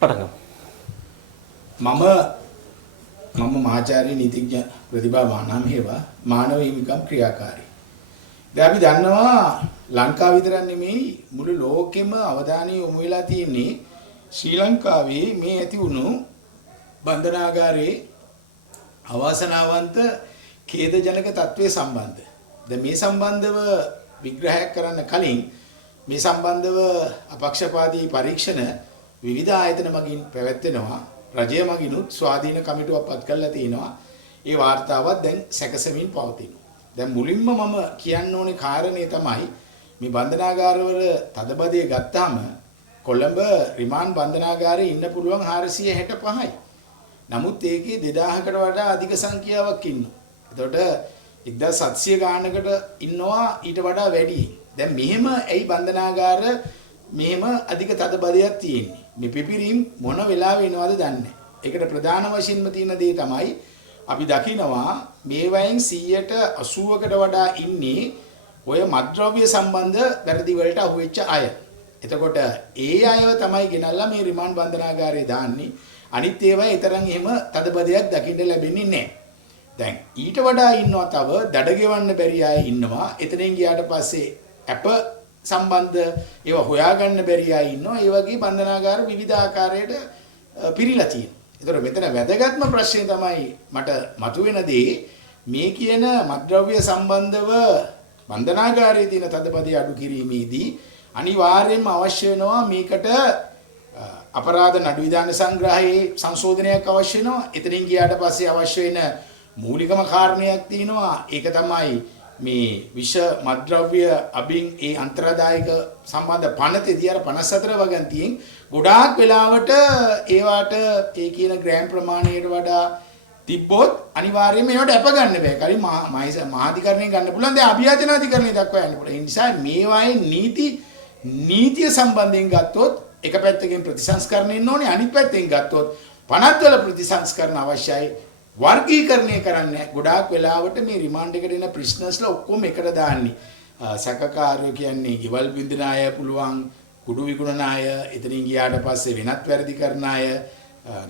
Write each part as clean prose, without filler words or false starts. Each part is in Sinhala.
පටන් මම මහාචාර්ය නීතිඥ ප්‍රතිභා වානාම හේවා මානව හිමිකම් ක්‍රියාකාරී. දැන් අපි දන්නවා ලංකාව විතරක් නෙමෙයි මුළු ලෝකෙම අවධානය යොමු වෙලා තියෙන්නේ ශ්‍රී ලංකාවේ මේ ඇති වුණු බන්ධනාගාරයේ අවාසනාවන්ත ඛේදජනක තත්ත්වයේ සම්බන්ධ. දැන් මේ සම්බන්ධව විග්‍රහයක් කරන්න කලින් මේ සම්බන්ධව අපක්ෂපාතී පරීක්ෂණ විවිධ ආයතන මගින් පැවැත්වෙනවා. රජය මගිනුත් ස්වාධීන කමිටුවක් පත් කරලා තිනවා. ඒ වාර්තාවත් දැන් සැකසෙමින් පවතිනවා. දැන් මුලින්ම මම කියන්න ඕනේ කාරණේ තමයි මේ බන්ධනාගාරවල තදබදය ගත්තාම කොළඹ රිමාන්ඩ් බන්ධනාගාරයේ ඉන්න පුළුවන් 465යි. නමුත් ඒකේ 2000කට වඩා අධික සංඛ්‍යාවක් ඉන්නවා. එතකොට 1700 ගානකට ඉන්නවා ඊට වඩා වැඩි. දැන් මෙහෙම ඇයි බන්ධනාගාර මෙහෙම අධික තදබදයක් තියෙන්නේ? මේ පිපිරීම් මොන වෙලාවෙ එනවද දන්නේ නැහැ. ඒකට ප්‍රධාන වශයෙන්ම තියෙන දේ තමයි අපි දකිනවා මේ වයින් 180කට වඩා ඉන්නේ ඔය මත්ද්‍රව්‍ය සම්බන්ධ වැරදි වලට අහුවෙච්ච අය. එතකොට ඒ අයව තමයි ගෙනල්ලා මේ රිමාන්ඩ් බන්ධනාගාරයේ දාන්නේ. අනිත් ඒවා ඊතරම් එහෙම තදබදයක් දකින්න ලැබෙන්නේ නැහැ. දැන් ඊට වඩා ඉන්නවා තව දඩ ගෙවන්න බැරි අය ඉන්නවා. එතනින් ගියාට පස්සේ අප සම්බන්ධ ඒවා හොයාගන්න බැරි අය ඉන්නවා. ඒ වගේ බන්ධනාගාර විවිධ ආකාරයට පිරීලා තියෙනවා. ඒතර මෙතන වැදගත්ම ප්‍රශ්නේ තමයි මට මතුවෙන දේ මේ කියන මත්ද්‍රව්‍ය සම්බන්ධව බන්ධනාගාරයේ තියෙන තදබදය අඩු කිරීමේදී අනිවාර්යයෙන්ම අවශ්‍ය වෙනවා මේකට අපරාධ නඩු විධාන සංග්‍රහයේ සංශෝධනයක් අවශ්‍ය වෙනවා. එතනින් ගියාට පස්සේ අවශ්‍ය වෙන මූලිකම කාරණයක් තියෙනවා. ඒක තමයි මේ විෂ මත්ද්‍රව්‍ය අබින් ඒ අන්තරාදායක සම්බන්ධ පනතේදී අර 54 වගන්තියෙන් ගොඩාක් වෙලාවට ඒවට ඒ කියන ග්‍රෑම් ප්‍රමාණයට වඩා තිබ්බොත් අනිවාර්යයෙන්ම ඒවට අප ගන්න බෑ. කලින් මහාධිකරණයෙන් ගන්න පුළුවන්. දැන් අභියාචන අධිකරණය දක්වා යන්න පුළුවන්. ඒ නිසා මේවායේ නීතිය සම්බන්ධයෙන් ගත්තොත් එක පැත්තකින් ප්‍රතිසංස්කරණය ඉන්න ඕනේ. අනිත් පැත්තෙන් ගත්තොත් පනත් වල ප්‍රතිසංස්කරණ අවශ්‍යයි. වර්ගීකරණය කරන්නේ ගොඩාක් වෙලාවට මේ රිමාන්ඩ් එකට එන ප්‍රිස්නර්ස්ලා ඔක්කොම එකට දාන්නේ. සැකකාරයෝ කියන්නේ ගෙවල් බින්දන අය පුළුවන්, කුඩු විකුණන අය, එතනින් ගියාට පස්සේ වෙනත් වැරදි කරන අය,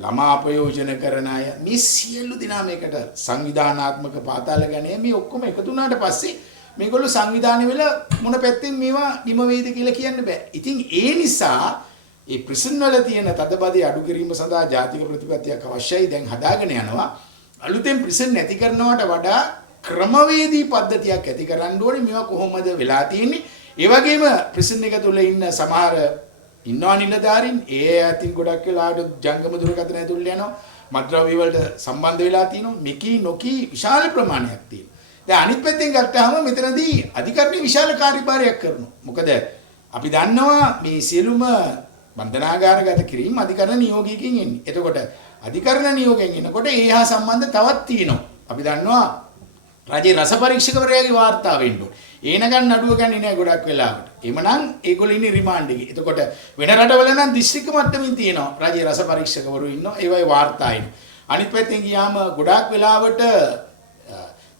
ළමා අපයෝජන කරන අය, මේ සියලු දෙනා මේකට සංවිධානාත්මක පාතාල ගණය මේ ඔක්කොම එකතු වුණාට පස්සේ මේගොල්ලෝ සංවිධානය වෙලා මොන පැත්තෙන් මේවා නිම වේද කියලා කියන්න බෑ. ඉතින් ඒ නිසා මේ ප්‍රිසන් වල තියෙන තදබදය අඩු කිරීම සඳහා ජාතික ප්‍රතිපත්තියක් අවශ්‍යයි. දැන් හදාගෙන යනවා. අලුතෙන් ප්‍රිසන් නැති කරනවට වඩා ක්‍රමවේදී පද්ධතියක් ඇති කරන්න ඕනේ. මේවා කොහොමද වෙලා තියෙන්නේ? ඒ වගේම ප්‍රිසන් එක තුල ඉන්න සමහර ඉන්නවා නිලධාරීන් ඒ අතින් ගොඩක් වෙලාවට ජංගම දුරකථන ඇතුළේ යනවා. මත්ද්‍රව්‍ය වලට සම්බන්ධ වෙලා තියෙනවා. මෙකී නොකී විශාල ප්‍රමාණයක් තියෙනවා. දැන් අනිත් පැත්තෙන් ගත්තාම මෙතනදී අධිකරණයේ විශාල කාර්යභාරයක් කරනවා. මොකද අපි දන්නවා මේ සියලුම බන්ධනාගාරගත කිරීම අධිකරණ නියෝගයකින් එන්නේ. එතකොට අධිකරණ නියෝගයෙන් එනකොට ඒ හා සම්බන්ධ තවත් තියෙනවා. අපි දන්නවා රජයේ රස පරීක්ෂකවරයාගේ වාර්තාව වෙන්න ඕනේ. ඒනගන් නඩුව ගන්නේ නැහැ ගොඩක් වෙලාවට. එhmenan ඒගොල්ලෝ ඉන්නේ රිමාන්ඩ් එකේ. එතකොට වෙන රටවල නම් දිස්ත්‍රික්ක මට්ටමින් තියෙනවා. රජයේ රස පරීක්ෂකවරු ඉන්නවා. ඒවයි වාර්තා එනවා. අනිත් පැත්තෙන් ගියාම ගොඩක් වෙලාවට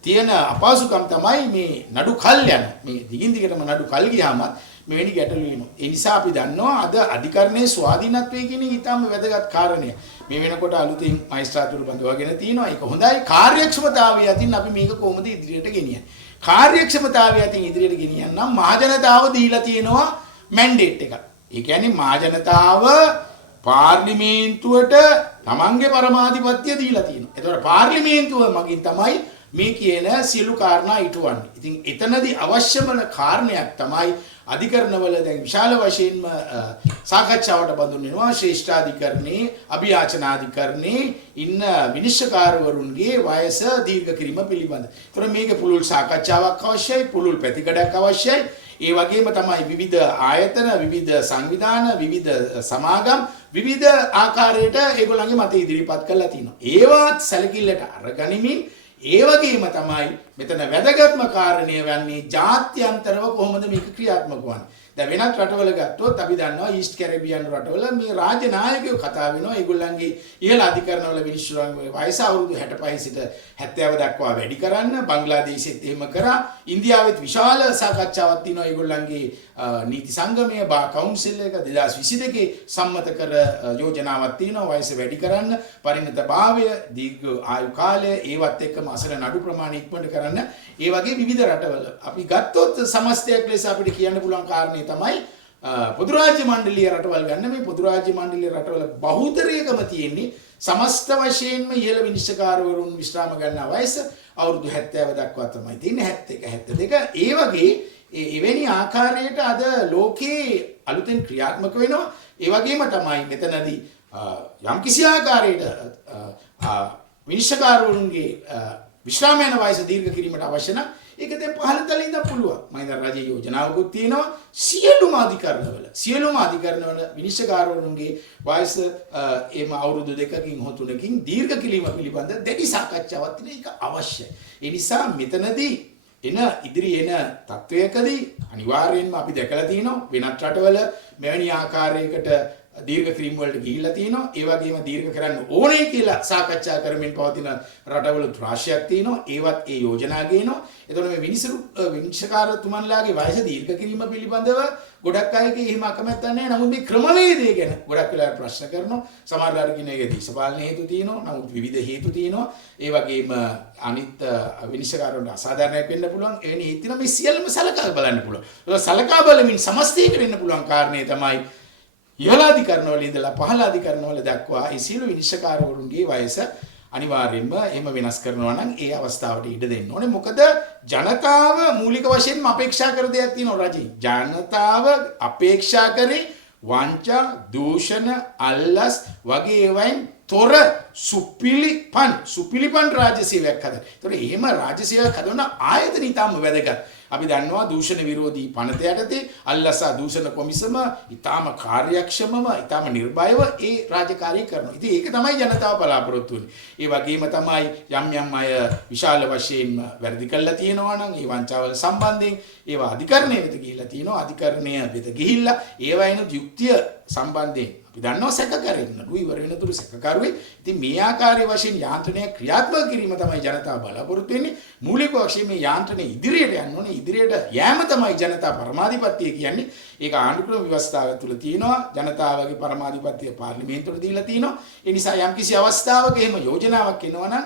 තියෙන අපහසුකම් තමයි මේ නඩු කල් යන. මේ දිගින් දිගටම නඩු කල් ගියාම මෙවැනි ගැටලු වෙනවා. ඒ නිසා අපි දන්නවා අද අධිකරණයේ ස්වාධීනත්වය කියන එක ඉතාම වැදගත් කාරණයක්. මේ වෙනකොට අලුතින් මයිස්ත්‍රාත්වරු බඳවාගෙන තිනවා. ඒක හොඳයි. කාර්යක්ෂමතාවය අතින් අපි මේක කොහොමද ඉදිරියට ගෙනියන්නේ? කාර්යක්ෂමතාවය අතින් ඉදිරියට ගෙනියන්න නම් මහජනතාව දීලා තියෙනවා මැන්ඩේට් එකක්. ඒ කියන්නේ මහජනතාව පාර්ලිමේන්තුවට තමන්ගේ පරමාධිපත්‍ය දීලා තියෙනවා. ඒතකොට පාර්ලිමේන්තුව මගින් තමයි මේ කියන සියලු කාරණා ඉටුවන්නේ. ඉතින් එතනදී අවශ්‍යම කාරණයක් තමයි අධිකරණවල දැන් විශාල වශයෙන්ම සාකච්ඡාවට බඳුන් වෙනවා ශ්‍රේෂ්ඨාධිකරණේ අභියාචනාධිකරණේ ඉන්න විනිශ්චයකාරවරුන්ගේ වයස දීර්ඝ කිරීම පිළිබඳ. ඒතර මේක පුළුල් සාකච්ඡාවක් අවශ්‍යයි, පුළුල් පැතිකඩක් අවශ්‍යයි. ඒ වගේම තමයි විවිධ ආයතන, විවිධ සංවිධාන, විවිධ සමාගම් විවිධ ආකාරයට ඒගොල්ලන්ගේ මත ඉදිරිපත් කරලා තිනවා. ඒවත් සැලකිල්ලට අරගනිමින් ඒ වගේම තමයි මෙතන වැදගත්ම කාරණය වන්නේ ජාත්‍යන්තරව කොහොමද මේක ක්‍රියාත්මක වන්නේ. දැන් වෙනත් රටවල ගත්තොත් අපි දන්නවා ඊස්ට් කැරිබියන් රටවල මේ රාජ්‍ය නායකයෝ කතා වෙනවා ඒගොල්ලන්ගේ ඉහළ අධිකරණවල මිනිස්සුන්ගේ වයස අවුරුදු 65 සිට 70 දක්වා වැඩි කරන්න. බංග්ලාදේශෙත් එහෙම කරා. ඉන්දියාවෙත් විශාල සාකච්ඡාවක් තියෙනවා ඒගොල්ලන්ගේ නීති සංගමය බා කවුන්සිල් එක 2022 සම්මත කර යෝජනාවක් තියෙනවා වයස වැඩි කරන්න, පරිණතභාවය, දීර්ඝ ආයු කාලය, ඒවත් එක්කම අසල නඩු ප්‍රමාණය ඉක්මනට කරන්න. ඒ වගේ විවිධ රටවල අපි ගත්තොත් සමස්තයක් ලෙස අපිට කියන්න පුළුවන් කාරණේ තමයි පොදු රාජ්‍ය මණ්ඩලීය රටවල් ගන්න. මේ පොදු රාජ්‍ය මණ්ඩලීය රටවල බහුතරයකම තියෙන්නේ සමස්ත වශයෙන්ම ඉහළ විනිශ්චයකාරවරුන් විශ්‍රාම ගන්න වයස අවුරුදු 70 දක්වා තමයි තියෙන්නේ. 71 72. ඒ වගේ එවැනි ආකාරයට අද ලෝකේ අලුතෙන් ක්‍රියාත්මක වෙනවා. ඒ වගේම තමයි මෙතනදී යම් කිසි ආකාරයකට විනිශ්චයකාරවරුන්ගේ විශ්‍රාම යන වයස දීර්ඝ කිරීමට අවශ්‍ය නම් ඒක දැන් පහළ තල ඉඳන් පුළුවන්. මහින්ද රජයේ යෝජනාවකුත් තියෙනවා. සියලුම අධිකරණවල විනිශ්චයකාරවරුන්ගේ වයස එම අවුරුදු 2කින් හෝ 3කින් දීර්ඝ කිරීම පිළිබඳ දැඩි සාකච්ඡාවක් තියෙන එක අවශ්‍යයි. ඒ නිසා මෙතනදී ඉදිරි එන තත්වයකදී අනිවාර්යයෙන්ම අපි දැකලා තියෙනවා වෙනත් රටවල මෙවැනි ආකාරයකට දීර්ඝ කිරීම වලට ගිහිල්ලා තියෙනවා. ඒ වගේම දීර්ඝ කරන්න ඕනේ කියලා සාකච්ඡා කරමින් පවතින රටවල රාශියක් තියෙනවා. ඒවත් ඒ යෝජනා ගේනවා. එතකොට මේ විනිශ්චයකාරතුමන්ලාගේ වයස දීර්ඝ කිරීම පිළිබඳව ගොඩක් අයගේ එහෙම අකමැත්තක් නැහැ. නමුත් මේ ක්‍රමවේදය ගැන ගොඩක් වෙලාවට ප්‍රශ්න කරනවා. සමහරවල් කියන එක දේශපාලන හේතු තියෙනවා. නමුත් විවිධ හේතු තියෙනවා. ඒ වගේම අනිත් විනිශ්චයකාරවරුන්ට අසාධාරණයක් වෙන්න පුළුවන්. එවැනි හේතු තියෙනවා. මේ සියල්ලම සලකා බලන්න පුළුවන්. ඒක සලකා බලමින් සමස්තයකට එන්න පුළුවන් කාරණේ තමයි ඉහළ අධිකරණවල ඉඳලා පහළ අධිකරණවල දක්වා ඒ සියලු විනිශ්චයකාරවරුන්ගේ වයස අනිවාර්යෙන්ම එහෙම වෙනස් කරනවා නම් ඒ අවස්ථාවට ඉඩ දෙන්න ඕනේ. මොකද ජනතාව මූලික වශයෙන්ම අපේක්ෂා කර දෙයක් තියෙනවා රජේ. ජනතාව අපේක්ෂා කරේ වංචා, දූෂණ, අල්ලස් වගේ ඒවායින් තොර සුපිලිපන් රාජ්‍ය සේවයක් හදන්න. ඒතකොට එහෙම රාජ්‍ය සේවයක් හදන ආයතන ඉතාම වැදගත්. අපි දන්නවා දූෂණ විරෝධී පනත යටතේ අල්ලස දූෂණ කොමිසම ඉතාම කාර්යක්ෂමව ඉතාම නිර්භයව ඒ රාජකාරී කරනවා. ඉතින් ඒක තමයි ජනතාව බලාපොරොත්තු වෙන්නේ. ඒ වගේම තමයි යම් අය විශාල වශයෙන්ම වැරදි කළා තියෙනවා නම් ඒ වංචාවල සම්බන්ධයෙන් ඒවා අධිකරණය වෙත ගිහිල්ලා තියෙනවා. අධිකරණය වෙත ගිහිල්ලා ඒවයින් යුක්තිය සම්බන්ධයෙන් අපි දන්නවා සැකකරෙන්න නඩු ඉවර වෙනතුරු සැකකරුවේ. ඉතින් මේ ආකාරයේ වශයෙන් යාන්ත්‍රණය ක්‍රියාත්මක කිරීම තමයි ජනතාව බලාපොරොත්තු වෙන්නේ. මූලික වශයෙන් මේ යාන්ත්‍රණය ඉදිරියට යන්න ඕනේ. ඉදිරියට යෑම තමයි ජනතා පරමාධිපත්‍යය කියන්නේ. ඒක ආණ්ඩුක්‍රම ව්‍යවස්ථාව තුළ තියෙනවා. ජනතාවගේ පරමාධිපත්‍යය පාර්ලිමේන්තුවට දීලා තියෙනවා. ඒ නිසා යම්කිසි අවස්ථාවක එහෙම යෝජනාවක් එනවා නම්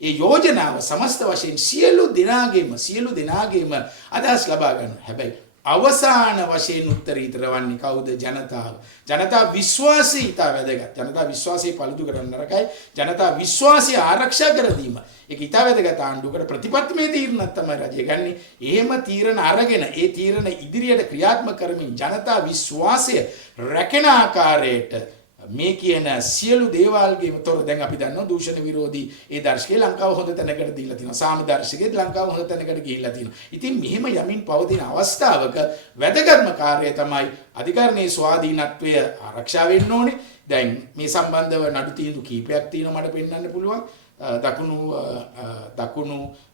ඒ යෝජනාව සමස්ත වශයෙන් සියලු දෙනාගේම අදහස් ලබා ගන්නවා. හැබැයි අවසාන වශයෙන් උත්තරීතර වන්නේ කවුද? ජනතාව. ජනතා විශ්වාසය ඉතා වැදගත්. ජනතා විශ්වාසය පළුදු කරන්න නරකයි. ජනතා විශ්වාසය ආරක්ෂා කර දීම ඒක ඉතා වැදගත්. ආණ්ඩුවකට ප්‍රතිපත්තිමය තීරණයක් තමයි රජය ගන්නේ. එහෙම තීරණ අරගෙන ඒ තීරණ ඉදිරියට ක්‍රියාත්මක කරමින් ජනතා විශ්වාසය රැකෙන ආකාරයට මේ කියන සියලු දේවල්ගේම තොර දැන් අපි දන්නවා දූෂණ විරෝධී ඒ දර්ශකේ ලංකාව හොඳ තැනකට දීලා තියෙනවා. සාම දර්ශකෙත් ලංකාව හොඳ තැනකට ගිහිල්ලා තියෙනවා. ඉතින් මෙහෙම යමින් පවතින අවස්ථාවක වැදගත්ම කාර්යය තමයි අධිකරණයේ ස්වාධීනත්වය ආරක්ෂා වෙන්න ඕනේ. දැන් මේ සම්බන්ධව නඩු තීන්දුව කීපයක් තියෙනවා මට පෙන්වන්න පුළුවන්. දකුණු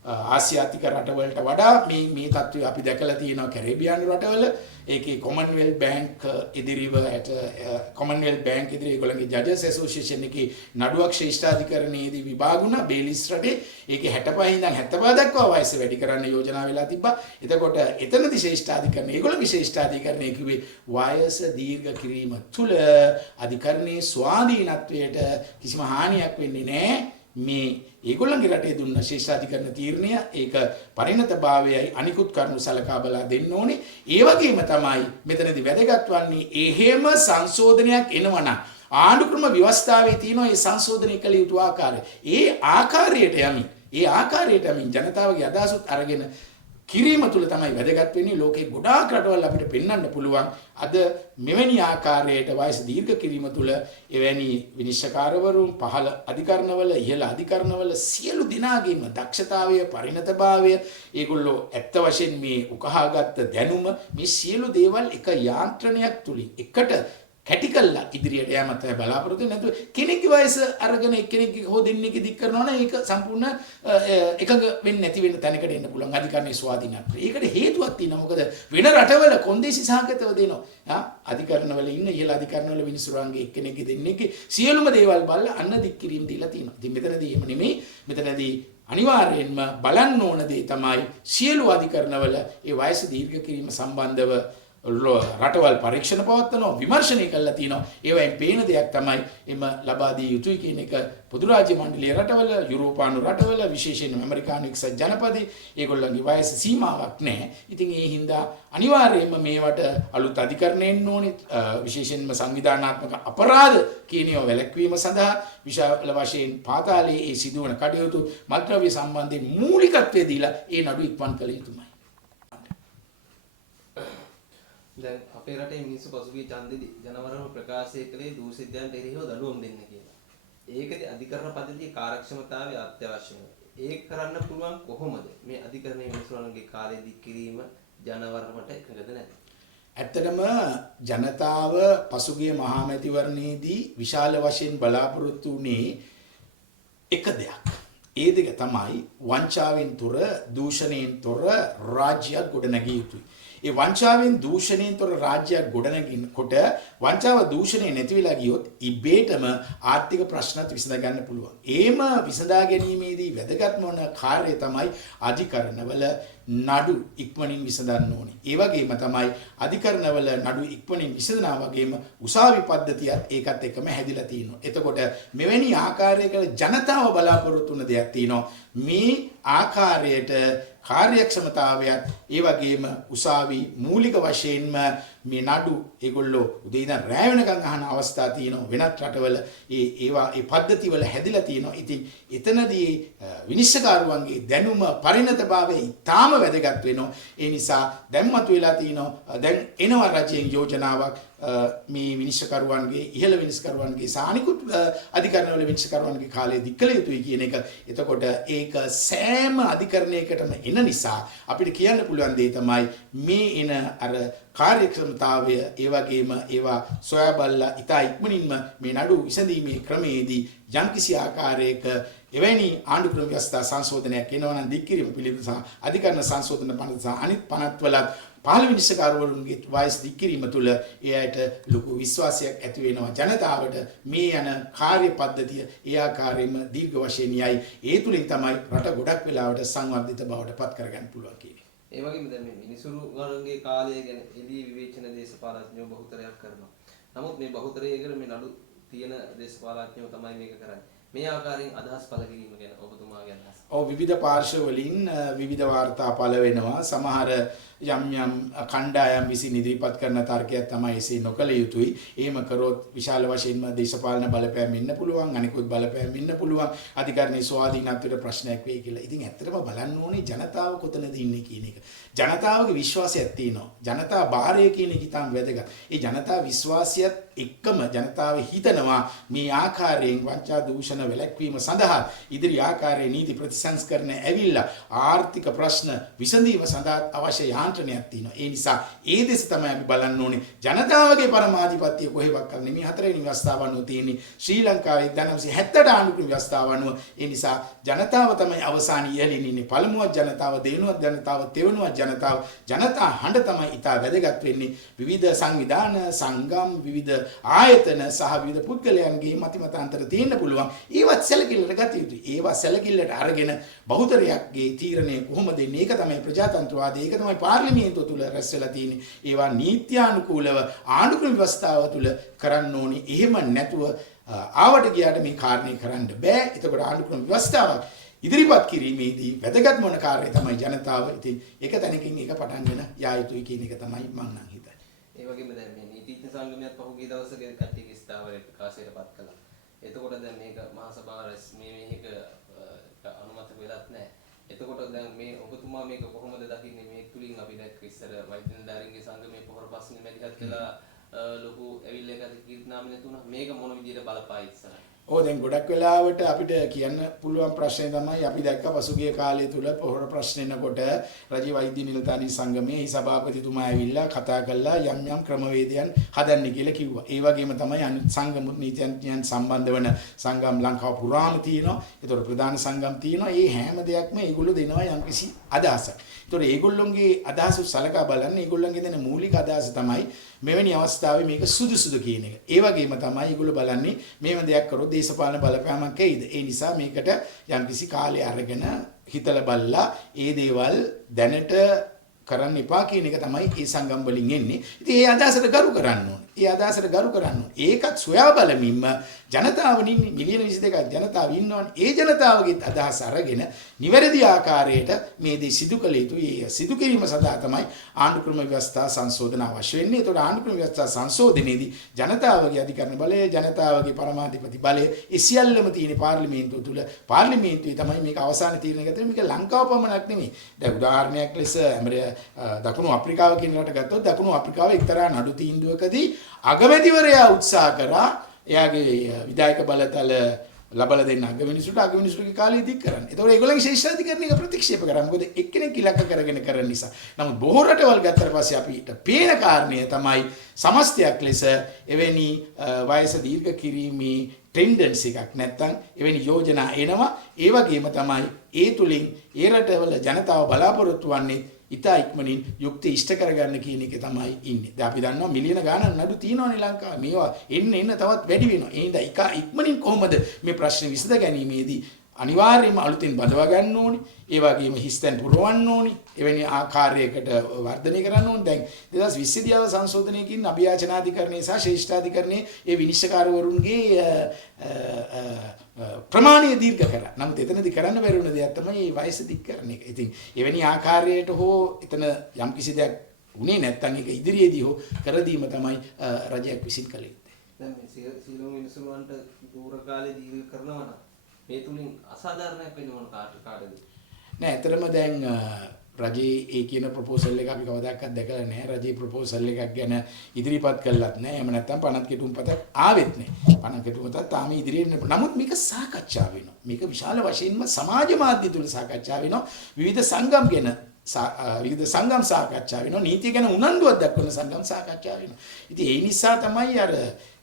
ආසියාතික රටවලට වඩා මේ තත්ත්වය අපි දැකලා තියෙනවා කැරිබියන් රටවල. ඒකේ කොමන්වෙල්ත් බැංක් ඉදිරිව කොමන්වෙල්ත් බැංක් ඉදිරියේ ඒගොල්ලන්ගේ ජජස් ඇසෝසියේෂන් එකේ නඩුවක් ශ්‍රේෂ්ඨාධිකරණයේදී විභාග වුණා බේලිස් රටේ. ඒකේ 65 ඉඳන් 75 දක්වා වයස වැඩි කරන්න යෝජනා වෙලා තිබ්බා. එතකොට එතනදී ශ්‍රේෂ්ඨාධිකරණය ඒගොල්ලන්ගේ ශ්‍රේෂ්ඨාධිකරණය කිව්වේ වයස දීර්ඝ කිරීම තුළ අධිකරණයේ ස්වාධීනත්වයට කිසිම හානියක් වෙන්නේ නැහැ. මේ ඒගොල්ලන්ගේ රටේ දුන්න ශේෂාධිකරණ තීරණය ඒක පරිණතභාවයයි අනිකුත් කරුණු සලකා බලා දෙන්න ඕනේ. ඒ වගේම තමයි මෙතනදී වැදගත් වන්නේ එහෙම සංශෝධනයක් එනවා නම් ආණ්ඩුක්‍රම ව්‍යවස්ථාවේ තියෙන ඒ සංශෝධනය කළ යුතු ආකාරය. ඒ ආකාරයට යමින් ජනතාවගේ අදහසුත් අරගෙන කිරීම තුළ තමයි වැදගත් වෙන්නේ. ලෝකේ ගොඩාක් රටවල් අපිට පෙන්වන්න පුළුවන් අද මෙවැනි ආකාරයට වයස දීර්ඝ කිරීම තුළ එවැනි විනිශ්චයකාරවරුන් පහළ අධිකරණවල ඉහළ අධිකරණවල සියලු දිනාගේම දක්ෂතාවය පරිණතභාවය ඒගොල්ලෝ ඇත්ත වශයෙන් මේ උකහාගත් දැනුම මේ සියලු දේවල් එක යාන්ත්‍රණයක් තුලින් එකට හැටි කළා ඉදිරියට යෑමත් තමයි බලාපොරොත්තු වෙන්නේ. නැතුව කෙනෙක්ගේ වයස අරගෙන එක්කෙනෙක් හෝ දෙන්නෙක් දික් කරනවා නම් ඒක සම්පූර්ණ එකඟ වෙන්නේ නැති වෙන තැනකට එන්න පුළුවන් අධිකරණයේ ස්වාධීනත්වය. ඒකට හේතුවක් තියෙනවා. මොකද වෙන රටවල කොන්දේසි සහගතව දෙනවා. අධිකරණවල ඉන්න ඉහළ අධිකරණවල මිනිස්සුන්ගේ එක්කෙනෙක්ගේ දෙන්නෙක්ගේ සියලුම දේවල් බලලා අන්න දික් කිරීම දීලා තියෙනවා. ඉතින් මෙතනදී එහෙම නෙමෙයි. මෙතනදී අනිවාර්යයෙන්ම බලන්න ඕන දේ තමයි සියලු අධිකරණවල ඒ වයස දීර්ඝ කිරීම සම්බන්ධව රටවල් පරීක්ෂණ පවත්වනවා විමර්ශනය කළා තියෙනවා. ඒවෙන් පේන දෙයක් තමයි එම ලබා දී යුතුයි කියන එක පොදු රාජ්‍ය මණ්ඩලීය රටවල යුරෝපානු රටවල විශේෂයෙන් ඇමරිකානු එක්සත් ජනපදයේ ඒගොල්ලන්ගේ වයස සීමාවක් නැහැ. ඉතින් ඒ හින්දා අනිවාර්යයෙන්ම මේවට අලුත් අධිකරණ එන්න ඕනේ. විශේෂයෙන්ම සංවිධානාත්මක අපරාධ කියන ඒවා වැළැක්වීම සඳහා විශාල වශයෙන් පාතාලයේ ඒ සිදුවන කටයුතු මත්ද්‍රව්‍ය සම්බන්ධයෙන් මූලිකත්වය දීලා ඒ නඩු ඉක්මන් කළ යුතුමයි. දැන් අපේ රටේ මිනිස්සු පසුගිය ඡන්දෙදි ජනවරම ප්‍රකාශය කළේ දූෂිතයන්ට එරෙහිව දඬුවම් දෙන්න කියලා. ඒකදී අධිකරණ පද්ධතියේ කාර්යක්ෂමතාවය අත්‍යවශ්‍යයි. ඒක කරන්න පුළුවන් කොහොමද? මේ අධිකරණයේ මිනිස්සුන්ගේ කාලය දික් කිරීම ජනවරමට එකඟද නැද්ද? ඇත්තටම ජනතාව පසුගිය මහා මැතිවරණයේදී විශාල වශයෙන් බලාපොරොත්තු වුණේ එක දෙයක්. ඒ දෙක තමයි වංචාවෙන් තොර දූෂණයෙන් තොර රාජ්‍යයක් ගොඩනැගිය යුතුයි. ඒ වංචාවෙන් දූෂණයෙන් තොර රාජ්‍යයක් ගොඩනගිනකොට වංචාව දූෂණය නැති වෙලා ගියොත් ඉබේටම ආර්ථික ප්‍රශ්නත් විසඳ ගන්න පුළුවන්. ඒම විසඳා ගැනීමේදී වැදගත්ම වන කාර්යය තමයි අධිකරණවල නඩු ඉක්මනින් විසඳන්න ඕනේ. ඒ වගේම තමයි අධිකරණවල නඩු ඉක්මනින් විසඳනවා වගේම උසාවි පද්ධතියත් ඒකත් එක්කම හැදිලා තියෙනවා. එතකොට මෙවැනි ආකාරයකට ජනතාව බලාපොරොත්තු වෙන දෙයක් තියෙනවා. මේ ආකාරයට කාර්යක්ෂමතාවයත් ඒ වගේම උසාවි මූලික වශයෙන්ම මේ නඩු ඒගොල්ලෝ උදේ ඉඳන් රැ වෙනකන් අහන අවස්ථා තියෙනවා. වෙනත් රටවල ඒ පද්ධතිවල හැදිලා තියෙනවා. ඉතින් එතනදී විනිශ්චයකාරුවන්ගේ දැනුම පරිණතභාවය ඉතාම වැදගත් වෙනවා. ඒ නිසා දැන් මතුවලා තියෙනවා දැන් එනවා රජයෙන් යෝජනාවක් මේ විනිශ්චයකරුවන්ගේ ඉහළ විනිශ්චයකරුවන්ගේ සානිකුත් අධිකරණවල විනිශ්චයකරුවන්ගේ කාලය දික් කළ යුතුයි කියන එක. එතකොට ඒක සෑම අධිකරණයකටම එන නිසා අපිට කියන්න පුළුවන් දේ තමයි මේ එන අර කාර්යක්ෂමතාවය ඒ වගේම ඒවා සොයා බලලා ඉතා ඉක්මනින්ම මේ නඩු විසඳීමේ ක්‍රමයේදී යම්කිසි ආකාරයක එවැනි ආණ්ඩු ක්‍රම ව්‍යවස්ථා සංශෝධනයක් එනවා නම් දික් කිරීම පිළිබඳ සහ අධිකරණ සංශෝධන පනත සහ අනිත් පනත්වලත් පහළ විනිශ්චයකාරවරුන්ගේ වයස් දික් කිරීම තුළ එයාට ලොකු විශ්වාසයක් ඇති වෙනවා ජනතාවට මේ යන කාර්ය පද්ධතිය ඒ ආකාරයෙන්ම දීර්ඝ වශයෙන් යයි. ඒ තුලින් තමයි රට ගොඩක් වෙලාවට සංවර්ධිත බවට පත් කරගන්න පුළුවන් කියන්නේ. ඒ වගේම දැන් මේ මිනිසුරුන්ගේ කාලය ගැන එදී විවේචන දේශපාලඥයෝ බහුතරයක් කරනවා. නමුත් මේ බහුතරයේකට මේ නඩු තියෙන දේශපාලඥයෝ තමයි මේක කරන්නේ. මේ ආකාරයෙන් අදහස් පළ කිරීම ගැන ඔබතුමාගේ අදහස. ඔව් විවිධ පාර්ශ්ව වලින් විවිධ වාර්තා පළ වෙනවා. සමහර යම් කණ්ඩායම් විසින් ඉදිරිපත් කරන තර්කයක් තමයි එසේ නොකළ යුතුයි. එහෙම කරොත් විශාල වශයෙන්ම දේශපාලන බලපෑම් ඉන්න පුළුවන්. අනිකුත් බලපෑම් ඉන්න පුළුවන්. අධිකරණයේ ස්වාධීනත්වයට ප්‍රශ්නයක් වෙයි කියලා. ඉතින් ඇත්තටම බලන්න ඕනේ ජනතාව කොතනද ඉන්නේ කියන එක. ජනතාවගේ විශ්වාසයක් තියෙනවා. ජනතා භාරය කියන එක ඉතාම වැදගත්. ඒ ජනතා විශ්වාසයත් එක්කම ජනතාව හිතනවා මේ ආකාරයෙන් වංචා දූෂණ වැළැක්වීම සඳහා ඉදිරි ආකාරයේ නීති ප්‍රතිසංස්කරණ ඇවිල්ලා ආර්ථික ප්‍රශ්න විසඳීම සඳහා අවශ්‍ය යාන්ත්‍රණයක් තියෙනවා. ඒ නිසා ඒ දෙස තමයි අපි බලන්න ඕනේ. ජනතාවගේ පරමාධිපත්‍ය කොහෙවත් කරන්නේ මේ හතරවෙනි ව්‍යවස්ථාව අනුව තියෙන්නේ. ශ්‍රී ලංකාවේ 1970 ආණ්ඩුක්‍රම ව්‍යවස්ථාව අනුව. ඒ නිසා ජනතාව තමයි අවසානයේ ඉහළින් ඉන්නේ. පළමුවත් ජනතාව, දෙවෙනුවත් ජනතාව, තෙවෙනුවත් ජනතාව. ජනතා හඬ තමයි ඉතා වැදගත් වෙන්නේ. විවිධ සංවිධාන, සංගම්, විවිධ ආයතන සහ විවිධ පුද්ගලයන්ගේ මතිමතාන්තර තියෙන්න පුළුවන්. ඒවත් සැලකිල්ලට ගත යුතුයි. ඒවා සැලකිල්ලට අරගෙන බහුතරයක්ගේ තීරණය කොහොමද දෙන්නේ? ඒක තමයි ප්‍රජාතන්ත්‍රවාදී. ඒක තමයි පාර්ලිමේන්තුව තුල රැස් වෙලා තියෙන්නේ. ඒවා නීත්‍යානුකූලව ආණ්ඩුක්‍රම ව්‍යවස්ථාව තුල කරන්න ඕනේ. එහෙම නැතුව ආවට ගියාට මේ කාරණේ කරන්න බෑ. එතකොට ආණ්ඩුක්‍රම ව්‍යවස්ථාවක් ඉදිරිපත් කිරීමේදී වැදගත් මොන කාර්යය තමයි ජනතාව. ඉතින් ඒක තැනකින් ඒක පටන්ගෙන යා යුතුයි කියන එක තමයි මම නම් හිතන්නේ. ඒ වගේම දැන් මේ නීතිඥ සංගමයක් පහුගිය දවසක කට්ටියගේ ස්ථාවරය ප්‍රකාශයටපත් කළා. එතකොට දැන් මේක මහා සභාව මේක අනුමත වෙලත් නැහැ. එතකොට දැන් මේ ඔබතුමා මේක කොහොමද දකින්නේ? මේ තුලින් අපි දැක්ක ඉස්සර වෛද්‍ය නිලධාරීන්ගේ සංගමයේ පොහොර ප්‍රශ්නේ මැදිහත් කළා ලොකු ඇවිල්ලා එකද කීර්තිනාමිනේ තුන මේක මොන විදියට බලපායි ඉස්සරහ? දැන් ගොඩක් වෙලාවට අපිට කියන්න පුළුවන් ප්‍රශ්නේ තමයි අපි දැක්ක පසුගිය කාලය තුල පොහොර ප්‍රශ්න එනකොට රජයේ වෛද්‍ය නිලධාරී සංගමයේ සභාපතිතුමා ඇවිල්ලා කතා කළා යම් ක්‍රමවේදයන් හදන්න කියලා කිව්වා. ඒ වගේම තමයි අනිත් සංගමුත් නීතිඥයන් සම්බන්ධ වන සංගම් ලංකාව පුරාම තියෙනවා. ඒතකොට ප්‍රධාන සංගම් තියෙනවා. මේ හැම දෙයක්ම ඒගොල්ලෝ දෙනවා යම්කිසි අදහසක්. ඒතකොට ඒගොල්ලොන්ගේ අදහස සලකා බලන්න ඒගොල්ලන්ගේ දෙන මූලික අදහස තමයි මෙවැනි අවස්ථාවේ මේක සුදුසුද කියන එක. ඒ වගේම තමයි ඒගොල්ලෝ බලන්නේ මේව දෙයක් කරොත් දේශපාලන බලපෑමක් එයිද. ඒ නිසා මේකට යම්කිසි කාලය අරගෙන හිතලා බලලා ඒ දේවල් දැනට කරන්න එපා කියන එක තමයි ඒ සංගම් වලින් එන්නේ. ඉතින් ඒ අදහසට ගරු කරන්න ඕනේ. ඒ අදහසට ගරු කරන්න ඕනේ. ඒකත් සොයා බලමින්ම ජනතාවනින් මිලියන 22ක් ජනතාව ඉන්නවනේ. ඒ ජනතාවගේ අදහස අරගෙන නිවැරදි ආකාරයට මේ දේ සිදු කළ යුතුයි. ඒ සිදු කිරීම සඳහා තමයි ආණ්ඩු ක්‍රම ව්‍යවස්ථා සංශෝධන අවශ්‍ය වෙන්නේ. ඒතකොට ආණ්ඩු ක්‍රම ව්‍යවස්ථා සංශෝධනයේදී ජනතාවගේ අධිකරණ බලය, ජනතාවගේ පරමාධිපති බලය, ඒ සියල්ලම තියෙන පාර්ලිමේන්තුව තුල පාර්ලිමේන්තුවේ තමයි මේක අවසාන තීරණය ගත්තේ. මේක ලංකාව පමණක් නෙමෙයි. දැන් උදාහරණයක් ලෙස දකුණු අප්‍රිකාව කියන රට ගත්තොත් දකුණු අප්‍රිකාව එක්තරා නඩු තීන්දුවකදී අගමැතිවරයා උත්සාහ කරා එයාගේ විධායක බලතල ලබලා දෙන්න අගමිනිසුන්ගේ කාලය දික් කරන්න. ඒතකොට ඒගොල්ලන්ගේ ශේෂ්ඨාධිකරණයක ප්‍රතික්ෂේප කරා. මොකද එක්කෙනෙක් ඉලක්ක කරගෙන කරන නිසා. නමුත් බොහෝ රටවල් ගත්තට පස්සේ අපිට පේන කාරණය තමයි සමස්තයක් ලෙස එවැනි වයස දීර්ඝ කිරීමේ ටෙන්ඩන්සි එකක් නැත්තම් එවැනි යෝජනා එනවා. ඒ වගේම තමයි ඒ තුලින් ඒ රටවල ජනතාව බලාපොරොත්තු වන්නේ ඉතා ඉක්මනින් යුක්ති ඉෂ්ට කරගන්න කියන එක තමයි ඉන්නේ. දැන් අපි දන්නවා මිලියන ගාණක් නඩු තියෙනවනේ ලංකාවේ. මේවා එන්න තවත් වැඩි වෙනවා. ඒ හින්දා ඉක්මනින් කොහොමද මේ ප්‍රශ්නේ විසඳ ගැනීමේදී අනිවාර්යයෙන්ම අලුතෙන් බඳවා ගන්න ඕනේ. ඒ වගේම හිස්තැන් පුරවන්න ඕනේ. එවැනි ආකාරයකට වර්ධනය කරන්න ඕනේ. දැන් 2020 දී ආව සංශෝධනයකින් අභියාචනාධිකරණයේ සහ ශ්‍රේෂ්ඨාධිකරණයේ ඒ විනිශ්චයකාරවරුන්ගේ ප්‍රමාණය දීර්ඝ කරා. නමුත් එතනදී කරන්න බැරි වුණ දෙයක් තමයි මේ වයස දික් කරන එක. ඉතින් එවැනි ආකාරයට හෝ එතන යම්කිසි දෙයක් උනේ නැත්නම් ඒක ඉදිරියේදී හෝ කර දීම තමයි රජයක් විසින් කළ යුත්තේ. දැන් මේ සියලුම මිනිසුන්ට දීර්ඝ කාලේ දීර්ඝ කරනවා නම් මේ තුලින් අසාධාරණයක් වෙන්න ඕන කාටද? නෑ, ඇත්තටම දැන් රජයේ ඒ කියන ප්‍රොපෝසල් එක අපි කවදාකවත් දැකලා නැහැ. රජයේ ප්‍රොපෝසල් එකක් ගැන ඉදිරිපත් කළත් නැහැ. එහෙම නැත්නම් පනත් කෙටුම්පතක් ආවෙත් නැහැ. පනත් කෙටුම්පතක් තාම ඉදිරියට නමුත් මේක සාකච්ඡා වෙනවා. මේක විශාල වශයෙන්ම සමාජ මාධ්‍ය තුල සාකච්ඡා වෙනවා. විවිධ සංගම් ගැන විවිධ සංගම් සාකච්ඡා වෙනවා. නීතිය ගැන උනන්දුවක් දක්වන සංගම් සාකච්ඡා වෙනවා. ඉතින් ඒ නිසා තමයි අර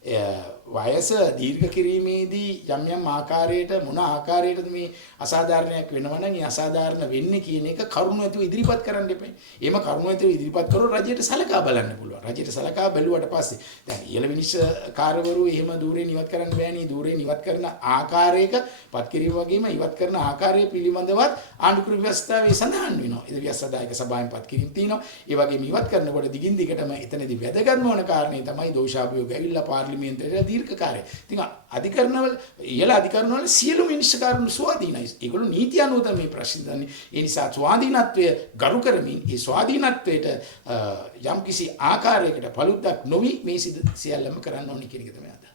වයස දීර්ඝ කිරීමේදී යම් ආකාරයට මොන ආකාරයකටද මේ අසාධාරණයක් වෙනවා නම් ඒ අසාධාරණ වෙන්නේ කියන එක කරුණු ඇතුව ඉදිරිපත් කරන්න එපා. එහෙම කරුණු ඇතුව ඉදිරිපත් කරොත් රජයට සලකා බලන්න පුළුවන්. රජයට සලකා බැලුවට පස්සේ දැන් ඉහළ විනිශ්චයකාරවරු එහෙම දූරෙන් ඉවත් කරන්න බෑනේ. දූරෙන් ඉවත් කරන ආකාරයක පත් කිරීම වගේම ඉවත් කරන ආකාරය පිළිබඳවත් ආණ්ඩු ක්‍රම ව්‍යවස්ථාවේ සඳහන් වෙනවා. ඒ ව්‍යවස්ථාදායක සභාවෙන් පත් කිරීම තියෙනවා. ඒ වගේම ඉවත් කරනකොට දිගින් දිගටම එතනදී වැදගත්ම වන කාරණේ තමයි දෝෂාභියෝග ඇවිල්ලා පාර්ලිමේන්තුවේ දීර්ඝකාරය. ඉතින් අධිකරණවල ඉහළ අධිකරණවල සියලු මිනිස්සුකාරුන් ස්වාධීනයි. ඒගොල්ලෝ නීති අනුව තමයි මේ ප්‍රශ්න දන්නේ. ඒ නිසා ස්වාධීනත්වය ගරු කරමින් ඒ ස්වාධීනත්වයට යම්කිසි ආකාරයකට පළුද්දක් නොවි මේ සියල්ලම කරන්න ඕනේ කියන එක තමයි අදහස.